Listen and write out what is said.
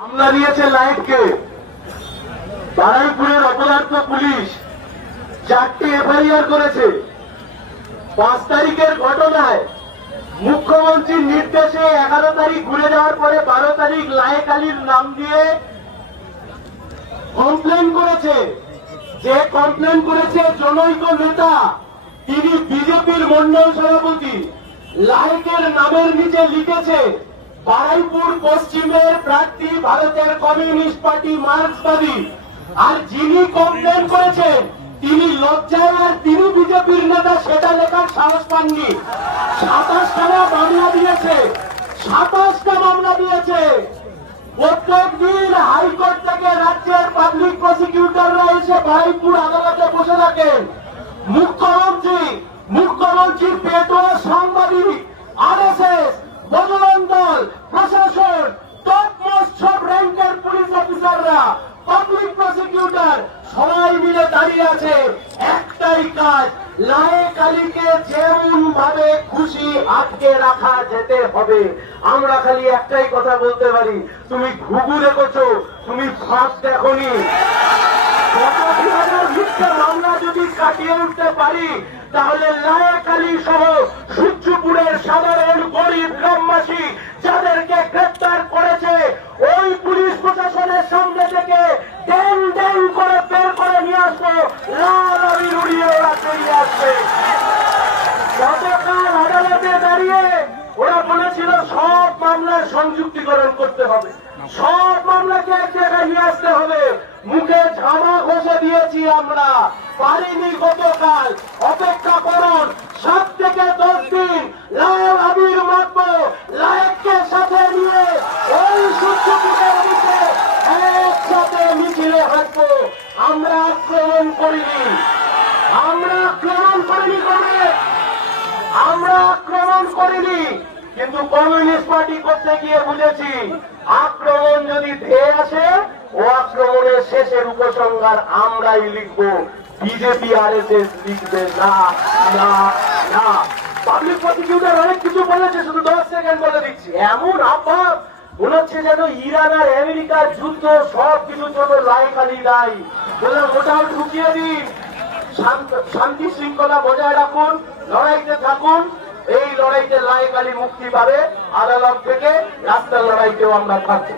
মামলা নিয়েছে লাইটকে বারুইপুরের অপরাধ পুলিশ 4টি এফআইআর করেছে। 5 তারিখের ঘটনায় মুখ্যমন্ত্রীর নির্দেশে 11 তারিখ ঘুরে যাওয়ার পরে 12 তারিখ লায়েক আলীর নাম দিয়ে কমপ্লেন করেছে। যে কমপ্লেন করেছে জনৈক নেতা, তিনি বিজেপির মন্ডল সভাপতি, লায়েকের নামের নিচে লিখেছে বারুইপুর পশ্চিমের প্রার্থী ভারতের কমিউনিস্ট পার্টি মার্ক্সবাদী। আর যিনি কমপ্লেন করেছেন তিনি লজ্জায় আর তিনি বিজেপির নেতা সেটা লেখার সাহস পাননি। 27টা মামলা দিয়েছে, 27টা মামলা দিয়েছে। প্রত্যেক দিন হাইকোর্ট থেকে রাজ্যের পাবলিক প্রসিকিউটররা এসে বারুইপুর আদালতে বসে থাকেন। মুখ্যমন্ত্রীর পেটোয়া সাংবাদিক, আরএসএস, বজরং দল, প্রশাসন, টপ মোস্ট সব র্যাঙ্কের পুলিশ অফিসাররা, পাবলিক প্রসিকিউটর সবাই মিলে দাঁড়িয়ে আছে। একটাই কাজ, লায়েক আলীকে যেমন ভাবে খুশি আটকে রাখা যেতে হবে। আমরা খালি একটাই কথা বলতে পারি, তুমি ঘুঘু দেখেছো, তুমি ফাঁস দেখোনি। মামলা যদি কাটিয়ে উঠতে পারি তাহলে লায়েক আলী সহ সূর্যপুরের সাধারণ গরিব গ্রামবাসী যাদেরকে গ্রেপ্তার করেছে ওই পুলিশ প্রশাসনের সামনে থেকে ড্যাং ড্যাং করে বের করে নিয়ে আসবো, লাল আবির উড়িয়ে ওরা বেরিয়ে আসবে। গতকাল আদালতে দাঁড়িয়ে ওরা বলেছিল সব মামলার সংযুক্তিকরণ করতে হবে, সব মামলাকে এক জায়গায় নিয়ে আসতে হবে। মুখে ঝামা ঘষে দিয়েছি আমরা, পারিনি গতকাল। অপেক্ষা করুন, 7 থেকে 10 দিন লাল আবির মাখবো, লায়েককে সাথে নিয়ে ওই সূর্যপুরের দিকে একসাথে মিছিলে হাঁটবো। আমরা আক্রমণ করিনি, আমরা আক্রমণ করিনি, কিন্তু কমিউনিস্ট পার্টি করতে গিয়ে বুঝেছি আক্রমণ যদি ধেয়ে আসে ও আক্রমণের শেষের উপসংহার আমরাই লিখবো, বিজেপি আরএসএস লিখবে না। পাবলিক প্রসিকিউটর অনেক কিছু বলেছে, শুধু 10 সেকেন্ড বলে দিচ্ছি। এমন আভাব মনে হচ্ছে যেন ইরান আর আমেরিকার যুদ্ধ, সব কিছুর জন্য লায়েক আলী দায়ী। বললাম ওটাও ঢুকিয়ে দিন, শান্তি শৃঙ্খলা বজায় রাখুন, লড়াইতে থাকুন। এই লড়াইতে লায়েক আলী মুক্তি পাবে, আদালত থেকে রাস্তার লড়াইতেও আমরা থাকবো।